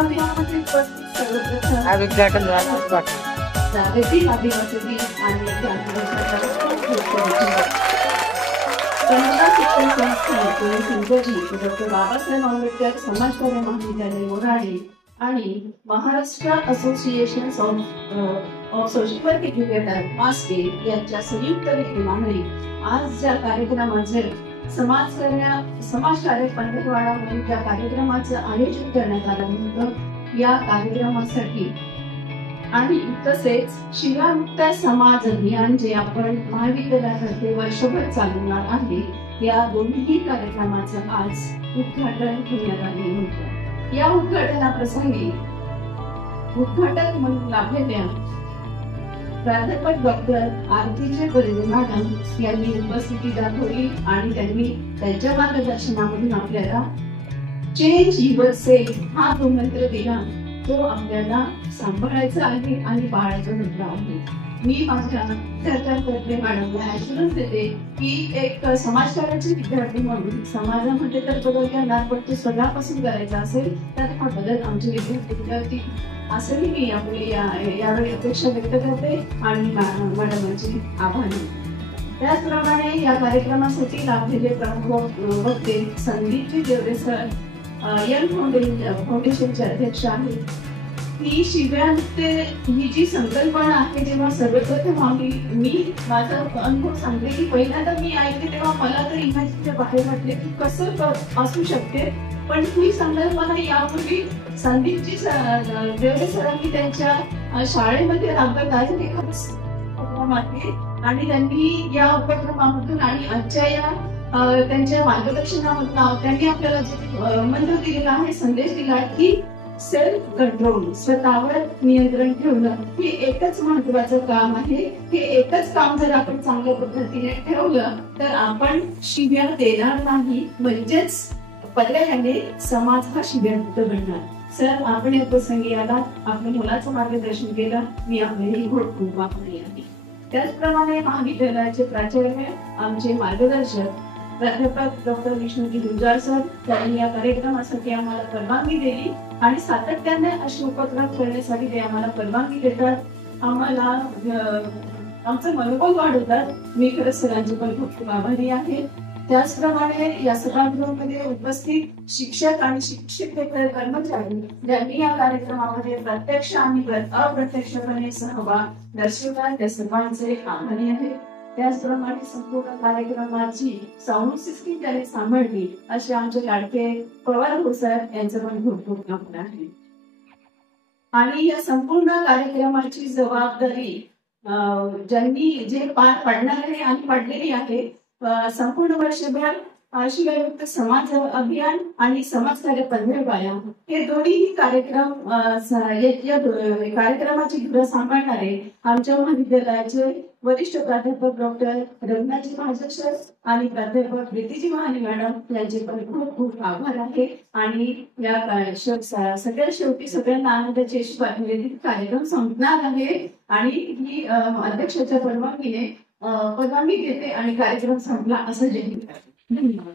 समारंभामध्ये उपस्थित सर्वप्रथम उद्घाटन जागतिक आदिवासी आणि कन्नडा शिक्षण संस्था पुणे सिंधुजी डॉक्टर बाबासाहेब आंबेडकर समाजकार्य महाविद्यालय मोराळे आणि Maharashtra association of social work educator मास्के यांच्या संयुक्त विद्यमाने आज ज्या कार्यक्रमाचे समाजकार्य पंधरवडा म्हणून ज्या कार्यक्रमाचं आयोजन करण्यात आलं होतं, या कार्यक्रमासाठी आणि तसेच शिवामुक्त समाज अभियान जे आपण महाविद्यालयातर्फे वर्षभर चालवणार आहे, या दोन्ही कार्यक्रमाचं आज उद्घाटन करण्यात आले होतं. या उद्घाटनाप्रसंगी उद्घाटक म्हणून लाभलेल्या प्राध्यापक डॉक्टर आरतीचे परिजे मॅडम यांनी उपस्थिती दाखवली आणि त्यांनी त्यांच्या मार्गदर्शनामधून आपल्याला चेंज युअर सेल्फ हा जो मंत्र दिला, तो आपल्याला सांभाळायचा आहे आणि पाळायचा मंत्र आहे. मी माझ्या विद्यार्थ्यांतर्फे मॅडमला ऍश्युरन्स देते की एक समाजकार्याचे विद्यार्थी म्हणून समाजामध्ये तर बदल करणार, पण तो स्वतःपासून करायचा असेल तर हा बदल आमचे विद्यार्थी असंही मी यावेळी अपेक्षा व्यक्त करते आणि मॅडमांचे आभार. त्याचप्रमाणे या कार्यक्रमासाठी लाभलेले प्रमुख वक्ते संदीपजी देवरे सर यंग फाउंडेशनचे अध्यक्ष आहेत. ही शिव्यामुक्त ही जी संकल्पना आहे, जेव्हा सर्वप्रथम मी माझा अनुभव सांगते की पहिल्यांदा मी ऐकते तेव्हा मला तर इमॅजिनच्या बाहेर वाटले की कसं असू शकते. पण ही संकल्पना यापूर्वी संदीपजी देवरे सरांनी त्यांच्या शाळेमध्ये राबवत आहेत एखादं आणि त्यांनी या उपक्रमामधून आणि आजच्या या त्यांच्या मार्गदर्शनामधून त्यांनी आपल्याला जे मंत्र दिलेला आहे, संदेश दिला की सेल्फ कंट्रोल, स्वतःवर नियंत्रण ठेवणं हे एकच महत्वाचं काम आहे. हे एकच काम जर आपण चांगल्या पद्धतीने ठेवलं तर आपण शिव्या देणार नाही, म्हणजेच पर्यायाने समाज हा शिव्यामुक्त बनणार. सर, आपण या प्रसंगी आलात, आपल्या मुलाचं मार्गदर्शन केलं, मी आपल्याला खूप आभारी आहे. त्याचप्रमाणे महाविद्यालयाचे प्राचार्य आमचे मार्गदर्शक प्राध्यापक डॉक्टर विष्णुजी गुंजार सर त्यांनी या कार्यक्रमासाठी आम्हाला परवानगी दिली आणि सातत्याने असे उपक्रम करण्यासाठी ते आम्हाला परवानगी देतात, आम्हाला आमचं मनोबल वाढवतात. मी खरंच सरांचे पण खूप आभारी आहे. त्याचप्रमाणे या सभागृहामध्ये उपस्थित शिक्षक आणि शिक्षकेतर कर्मचारी ज्यांनी या कार्यक्रमामध्ये प्रत्यक्ष आणि अप्रत्यक्षपणे सहभाग दर्शवला, त्या सर्वांचे आभारी आहे. त्याचप्रमाणे संपूर्ण कार्यक्रमाची साऊंड सिस्टीम त्यांनी सांभाळली असे आमचे लाडके पवार भाऊ सर यांचं पण खूप खूप आभार आहे. आणि या संपूर्ण कार्यक्रमाची जबाबदारी ज्यांनी जे पार पाडणार आहे आणि पाडलेली आहे, संपूर्ण वर्षभर शिवामुक्त समाज अभियान आणि समाजकार्य पंधरवडा हे दोन्ही कार्यक्रम कार्यक्रमाची धुरा सांभाळणारे आमच्या महाविद्यालयाचे वरिष्ठ प्राध्यापक डॉक्टर रघुनाथजी महाजन सर आणि प्राध्यापक प्रीतीजी महानी मॅडम यांचे पण खूप खूप आभार आहे. आणि या सगळ्या शेवटी सगळ्यांना आनंदाची बातमी कार्यक्रम संपणार आहे आणि ही अध्यक्षाच्या परवानगीने परवानगी घेते आणि कार्यक्रम संपला असं जाहीर करते. धन्यवाद.